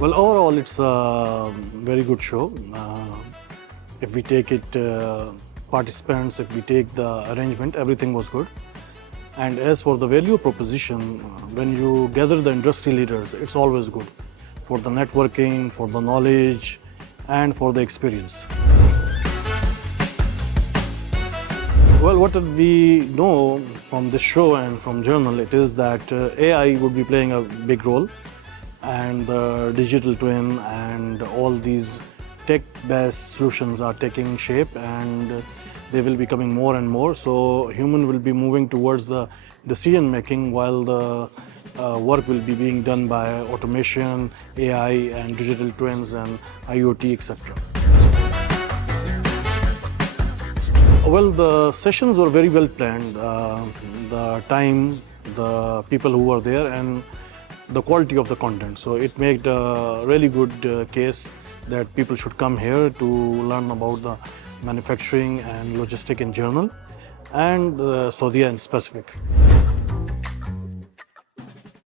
Well, overall, it's a very good show. If we take it, participants, if we take the arrangement, everything was good. And as for the value proposition, when you gather the industry leaders, it's always good for the networking, for the knowledge, and for the experience. Well, what we know from this show and from journal, it is that AI would be playing a big role, and the digital twin and all these tech-based solutions are taking shape, and they will be coming more and more. So human will be moving towards the decision making, while the work will be being done by automation, AI, and digital twins and IoT, etc. Well, the sessions were very well planned. The time, the people who were there, and the quality of the content. So it made a really good case that people should come here to learn about the manufacturing and logistic in general, and Saudi in specific.